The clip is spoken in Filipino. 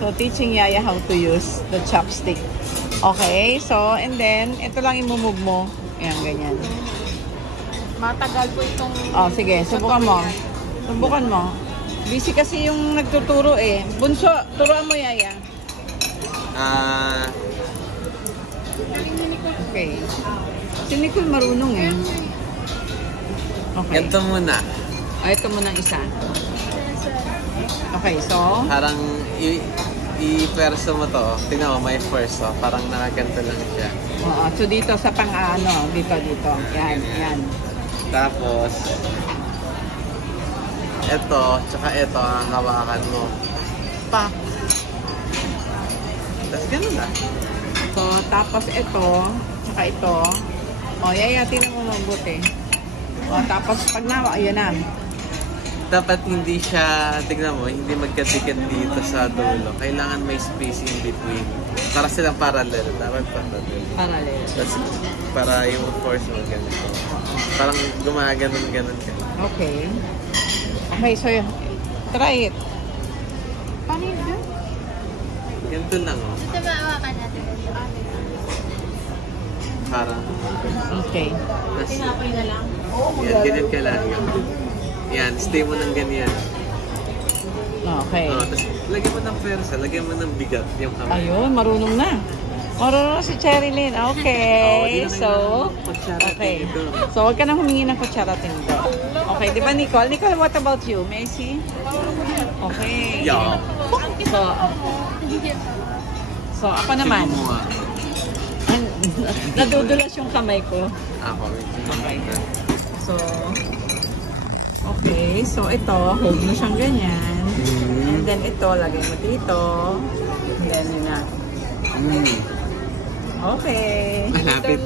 So, teaching Yaya how to use the chopstick. Okay, so, and then, ito lang imumove mo. Ayan, ganyan. Matagal po itong... Oh, sige, subukan mo. Subukan mo. Busy kasi yung nagtuturo eh. Bunso, turuan mo, Yaya. Okay. Si Nicole marunong eh. Okay. Ganito muna. Ito muna isa. Okay, so? Parang i-perso mo to. Tingnan mo, may perso. Parang nakaganto lang siya. Oo, so dito sa pang-ano, dito. Yan. Tapos, ito, tsaka ito ang hawakan mo. Pak! Tapos ganun na. So, tapos ito, tsaka ito. O, Yaya, tingnan mo mabuti. O, tapos pag nawa, ayan na. Dapat hindi siya, tignan mo, hindi magkadikit dito sa dulo. Kailangan may space in between. Para silang parallel. Dapat parallel. Parallel. That's, para yung force mo ganito. Parang gumaganon-ganon ka. Okay. Okay, so try it. Paano yun? Ganito lang, oh. Ito ba awakan natin? Parang, Okay. Tinapay na lang. yan, ganyan ka lang. Yan, stay mo ng ganyan. Okay. Tapos, lagyan mo ng persa, lagyan mo ng bigat yung kamay. Ayun, marunong na. Marunong na si Cherilyn. Okay, so... Okay. So, huwag ka nang humingi ng kutsara tinidor. Okay, di ba Nicole? Nicole, what about you? May I see? Okay. Yeah. So, ako naman. Nadudulas yung kamay ko. Ako. Okay. So, okay. So, ito, hold mo siyang ganyan. And then, ito, lagay mo dito. And then, yun na. Okay. Malapit.